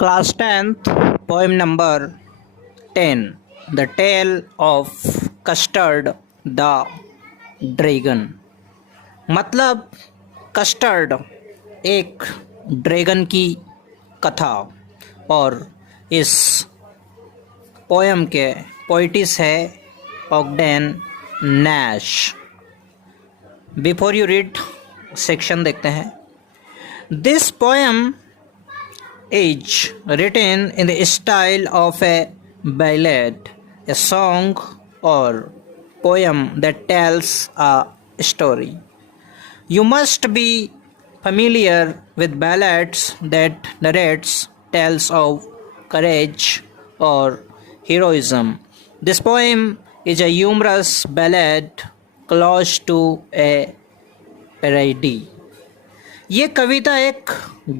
Class 10th, poem number 10. The Tale of Custard the Dragon. मतलब Custard एक dragon की कथा और इस पोयम के पोइटिस है Ogden Nash. Before you read section देखते हैं। This poem is written in the style of a ballad, a song or poem that tells a story. You must be familiar with ballads that narrates tales of courage or heroism. This poem is a humorous ballad close to a parody. ये कविता एक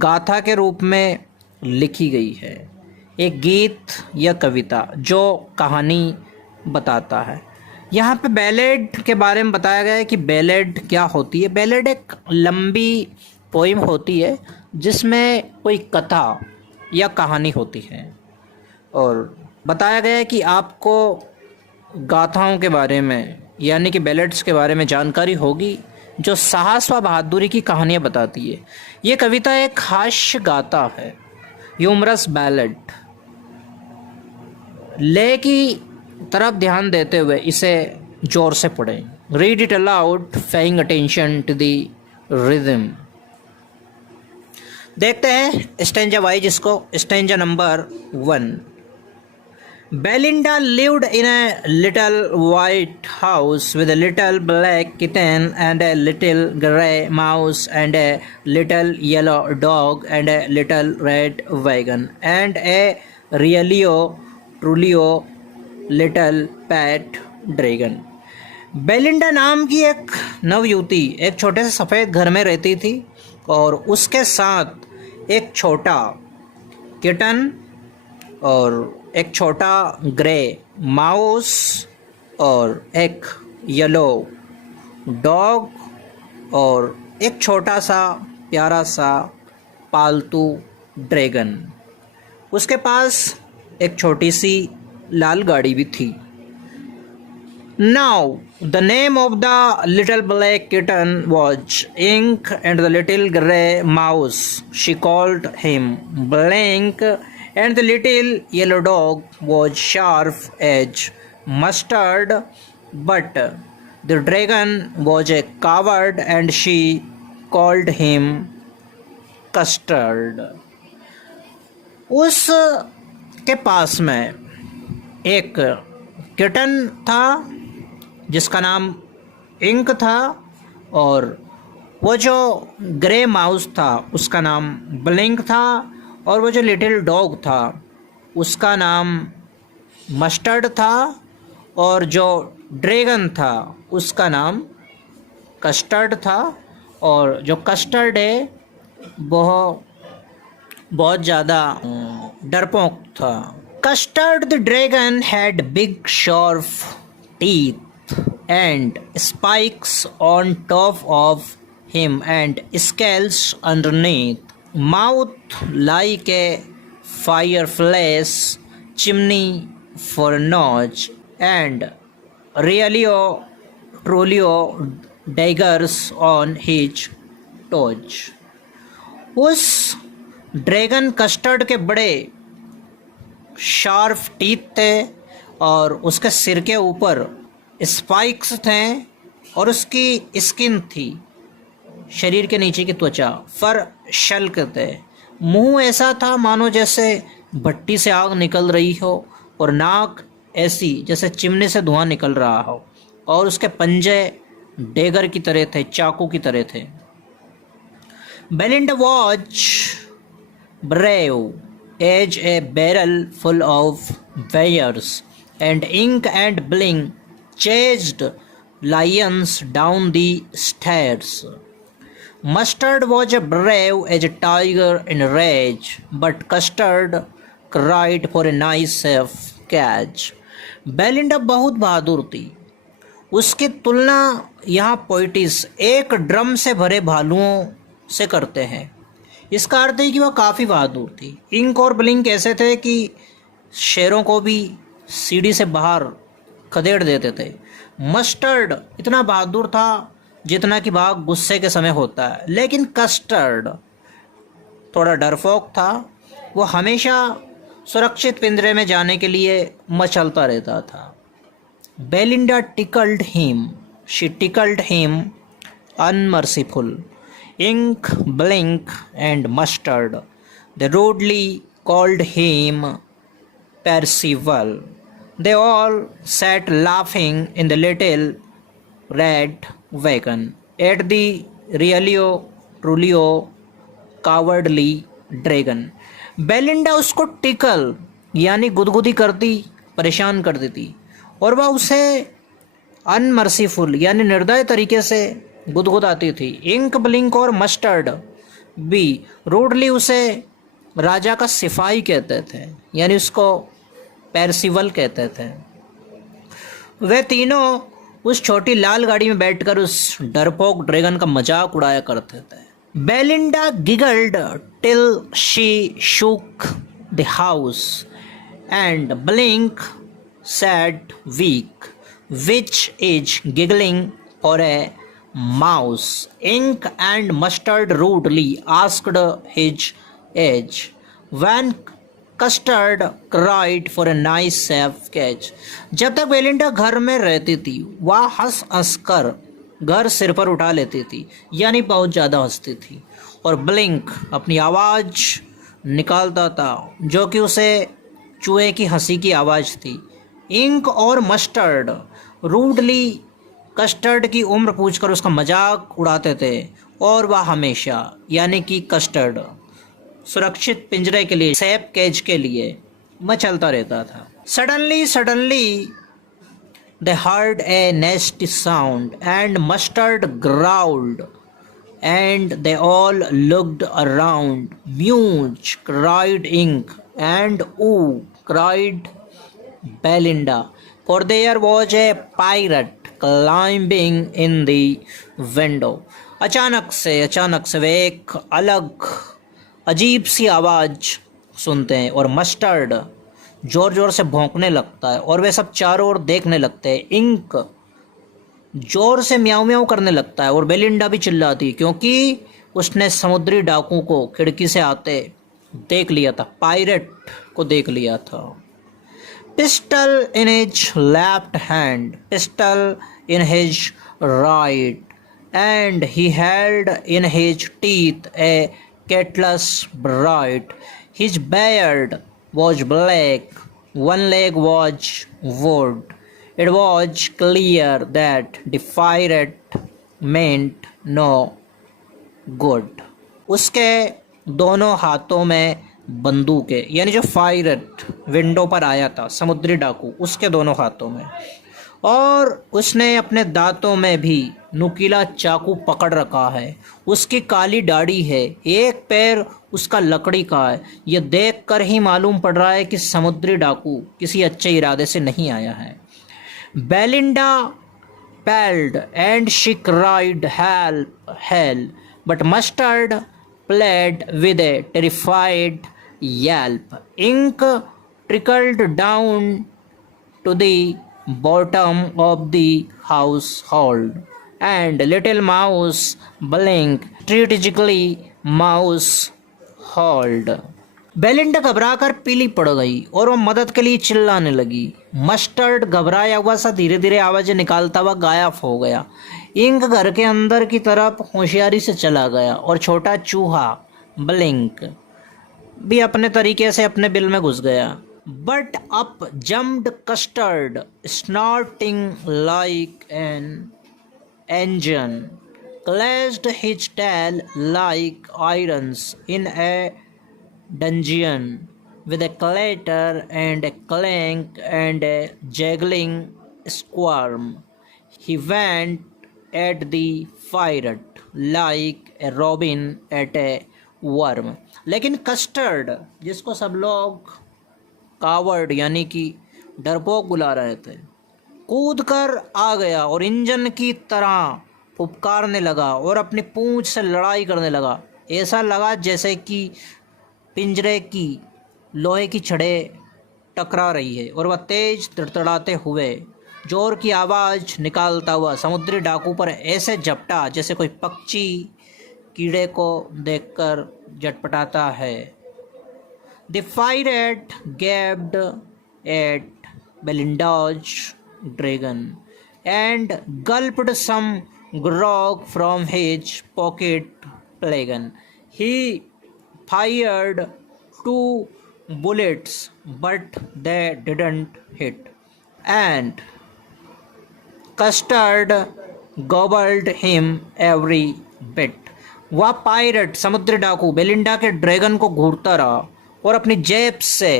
गाथा के रूप में लिखी गई है, एक गीत या कविता जो कहानी बताता है। यहाँ पे बैलेड के बारे में बताया गया है कि बैलेड क्या होती है। बैलेड एक लंबी पोइम होती है जिसमें कोई कथा या कहानी होती है और बताया गया है कि आपको गाथाओं के बारे में यानी कि बैलेड्स के बारे में जानकारी होगी जो साहस व बहादुरी की कहानियाँ बताती है। ये कविता एक हास्य गाथा है, ह्यूमरस बैलेड। ले की तरफ ध्यान देते हुए इसे जोर से पढ़ें। Read it aloud, paying attention to the rhythm. देखते हैं स्टेंजा वाइज इसको। Stanza number 1। Belinda lived in a little white house with a little black kitten and a little gray mouse and a little yellow dog and a little red wagon and a truly little pet dragon. Belinda नाम की एक नवयुवती एक छोटे से सफ़ेद घर में रहती थी और उसके साथ एक छोटा किटन और एक छोटा ग्रे माउस और एक येलो डॉग और एक छोटा सा प्यारा सा पालतू ड्रैगन। उसके पास एक छोटी सी लाल गाड़ी भी थी। Now the name of the little black kitten was Ink and the little grey mouse she called him Blank and the little yellow dog was sharp as mustard, but the dragon was a coward and she called him Custard. उस के पास में एक kitten था जिसका नाम ink था और वो जो ग्रे माउस था उसका नाम ब्लिंक था और वो जो लिटिल डॉग था उसका नाम मस्टर्ड था और जो ड्रैगन था उसका नाम कस्टर्ड था। और जो कस्टर्ड है वह बहुत ज़्यादा डरपोक था। Custard the dragon had big sharp teeth and spikes on top of him and scales underneath, mouth like a fireplace chimney for a notch, and truly daggers on his toes. उस dragon custard के बड़े sharp teeth थे और उसके सिर के ऊपर spikes थे और उसकी स्किन थी, शरीर के नीचे की त्वचा फर शल्क थे। मुंह ऐसा था मानो जैसे भट्टी से आग निकल रही हो और नाक ऐसी जैसे चिमनी से धुआं निकल रहा हो और उसके पंजे डेगर की तरह थे, चाकू की तरह थे। Belinda was brave as a barrel full of bears and Ink and Blink chased lions down the stairs. Mustard was brave as a tiger in rage, but Custard cried for a nice safe catch. Belinda बहुत बहादुर थी। उसकी तुलना यहाँ पोइटिस एक drum से भरे भालुओं से करते हैं। इसका अर्थ है कि वह काफ़ी बहादुर थी। इंक और ब्लिंक ऐसे थे कि शेरों को भी सीढ़ी से बाहर खदेड़ देते थे। मस्टर्ड इतना बहादुर था जितना कि भाग गुस्से के समय होता है, लेकिन कस्टर्ड थोड़ा डरपोक था। वो हमेशा सुरक्षित पिंजरे में जाने के लिए मचलता रहता था। Belinda tickled him, she tickled him unmerciful. Ink, Blink, and Mustard. They rudely called him Percival. They all sat laughing in the little red wagon at the Realio Trulio cowardly dragon. Belinda उसको tackle यानी गुदगुदी करती, परेशान कर देती, और वह उसे अनमर्सीफुल यानी निर्दय तरीके से गुदगुदाती थी। इंक, ब्लिंक और मस्टर्ड भी रूडली उसे राजा का सिपाही कहते थे, यानी उसको पेर्सिवल कहते थे। वे तीनों उस छोटी लाल गाड़ी में बैठकर उस डरपोक ड्रैगन का मजाक उड़ाया करते थे। Belinda giggled till she shook the house and Blink said week, which is giggling or a mouse. Ink and Mustard rudely asked his age. When Custard cried for a nice safe catch. जब तक Belinda घर में रहती थी वह हंस हंस कर घर सिर पर उठा लेती थी, यानी बहुत ज़्यादा हंसती थी, और ब्लिंक अपनी आवाज़ निकालता था जो कि उसे चूहे की हंसी की आवाज़ थी। इंक और मस्टर्ड रूडली कस्टर्ड की उम्र पूछकर उसका मजाक उड़ाते थे, और वह हमेशा यानी कि कस्टर्ड सुरक्षित पिंजरे के लिए, सेफ केज के लिए मचलता रहता था। Suddenly they heard a nasty sound and Mustard growled and they all looked around. Meowch cried Ink and ooh cried Belinda, for there was a pirate climbing in the window. अचानक से वे एक अलग अजीब सी आवाज़ सुनते हैं, और मस्टर्ड ज़ोर ज़ोर से भौंकने लगता है, और वे सब चारों ओर देखने लगते हैं। इंक ज़ोर से म्याऊं म्याऊं करने लगता है, और बेलिंडा भी चिल्लाती क्योंकि उसने समुद्री डाकू को खिड़की से आते देख लिया था, पायरेट को देख लिया था। Pistol in his left hand, pistol in his right, and he held in his teeth a cutlass bright. His beard was black, one leg was wood. It was clear that the pirate meant no good. उसके दोनों हाथों में बंदूक है, यानी जो pirate window पर आया था, समुद्री डाकू, उसके दोनों हाथों में, और उसने अपने दांतों में भी नुकीला चाकू पकड़ रखा है। उसकी काली दाढ़ी है, एक पैर उसका लकड़ी का है। यह देखकर ही मालूम पड़ रहा है कि समुद्री डाकू किसी अच्छे इरादे से नहीं आया है। Belinda paled and she cried help help, but Mustard fled with a terrified yelp. Ink trickled down to the bottom of the household, and little mouse blinked strategically mouse hold. Belinda घबराकर पीली पड़ गई और वह मदद के लिए चिल्लाने लगी। मस्टर्ड घबराया हुआ सा धीरे धीरे आवाज़ें निकालता हुआ गायब हो गया। इंक घर के अंदर की तरफ होशियारी से चला गया, और छोटा चूहा ब्लिंक भी अपने तरीके से अपने बिल में घुस गया। But up jumped Custard snorting like an engine, clashed his tail like irons in a dungeon, with a clatter and a clank and a juggling squirm. He went at the pirate like a robin at a worm. लेकिन custard, जिसको सब लोग coward यानी कि डरपोक बुला रहे थे, कूद कर आ गया और इंजन की तरह फुफकारने लगा और अपनी पूंछ से लड़ाई करने लगा। ऐसा लगा जैसे कि पिंजरे की लोहे की छड़ें टकरा रही है और वह तेज तड़तड़ाते हुए जोर की आवाज़ निकालता हुआ समुद्री डाकू पर ऐसे झपटा जैसे कोई पक्षी कीड़े को देखकर झटपटाता है। The pirate gaped at Belinda's dragon and gulped some grog from his pocket flagon. He fired 2 bullets, but they didn't hit, and Custard gobbled him every bit. वह पायरेट समुद्री डाकू बेलिंडा के ड्रैगन को घूरता रहा और अपनी जेब से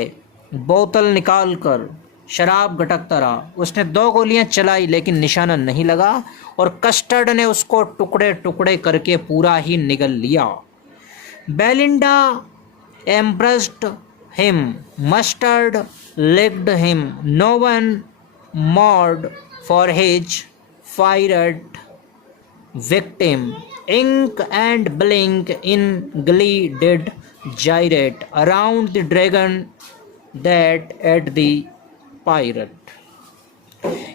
बोतल निकालकर शराब गटकता रहा। उसने 2 गोलियां चलाई लेकिन निशाना नहीं लगा और कस्टर्ड ने उसको टुकड़े टुकड़े करके पूरा ही निगल लिया। Belinda embraced him, mustard licked him. No one mourned for his fired victim. Ink and Blink in glee did gyrate around the dragon that ate the pirate.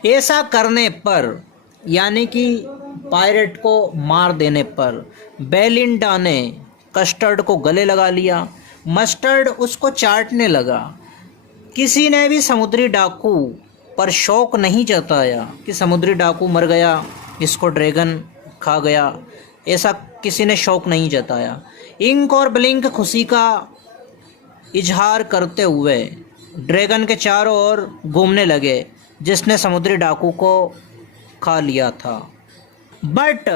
ऐसा करने पर यानी कि पायरेट को मार देने पर बेलिंडा ने कस्टर्ड को गले लगा लिया। मस्टर्ड उसको चाटने लगा। किसी ने भी समुद्री डाकू पर शौक नहीं जताया कि समुद्री डाकू मर गया, इसको ड्रैगन खा गया, ऐसा किसी ने शौक नहीं जताया। इंक और ब्लिंक खुशी का इजहार करते हुए ड्रैगन के चारों ओर घूमने लगे जिसने समुद्री डाकू को खा लिया था। But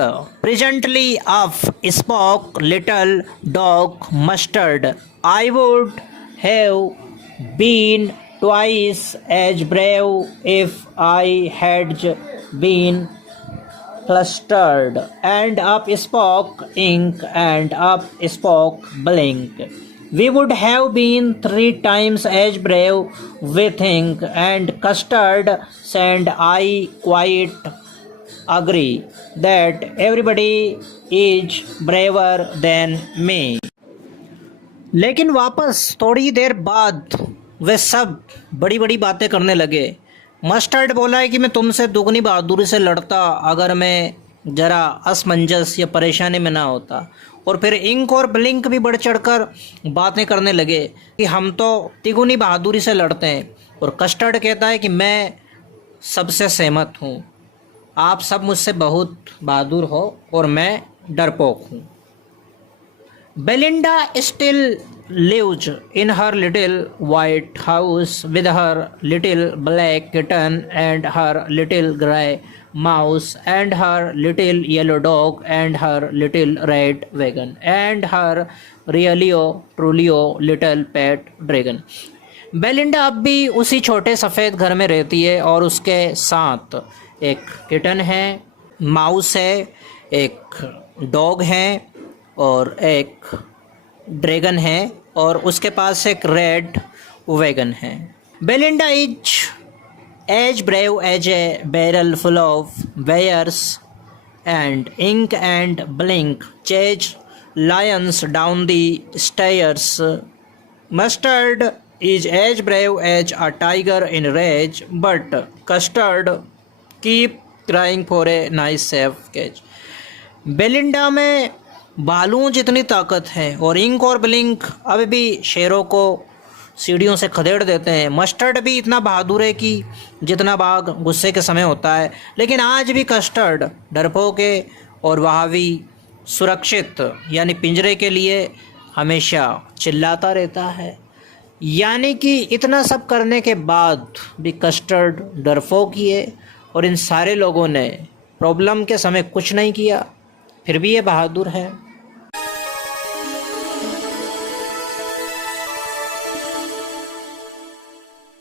presently of spoke little dog mustard, I would have been twice as brave if I had been flustered. And up spoke Ink, and up spoke Blink. We would have been 3 times as brave with Ink and Custard, and I quite agree that everybody is braver than me. लेकिन वापस थोड़ी देर बाद वे सब बड़ी बड़ी बातें करने लगे। मस्टर्ड बोला है कि मैं तुमसे दुगनी बहादुरी से लड़ता अगर मैं ज़रा असमंजस या परेशानी में ना होता। और फिर इंक और ब्लिंक भी बढ़ चढ़कर बातें करने लगे कि हम तो तिगुनी बहादुरी से लड़ते हैं। और कस्टर्ड कहता है कि मैं सबसे सहमत हूँ, आप सब मुझसे बहुत बहादुर हो और मैं डरपोक हूँ। Belinda still lives in her little white house with her little black kitten and her little grey mouse and her little yellow dog and her little red wagon and her really truly little pet dragon. Belinda अब भी उसी छोटे सफ़ेद घर में रहती है और उसके साथ एक किटन है, माउस है, एक डॉग है और एक ड्रैगन है और उसके पास एक रेड वैगन है। Belinda is as brave as a barrel full of bears and Ink and Blink chase lions down the stairs. Mustard is as brave as a tiger in rage, but Custard keep crying for a nice safe cage. Belinda में भालुओं जितनी ताकत है और ink और blink अभी भी शेरों को सीढ़ियों से खदेड़ देते हैं। मस्टर्ड भी इतना बहादुर है कि जितना बाघ गुस्से के समय होता है, लेकिन आज भी कस्टर्ड डरपोक है और वह भी सुरक्षित यानी पिंजरे के लिए हमेशा चिल्लाता रहता है। यानी कि इतना सब करने के बाद भी कस्टर्ड डरपोक ही है और इन सारे लोगों ने प्रॉब्लम के समय कुछ नहीं किया, फिर भी ये बहादुर है।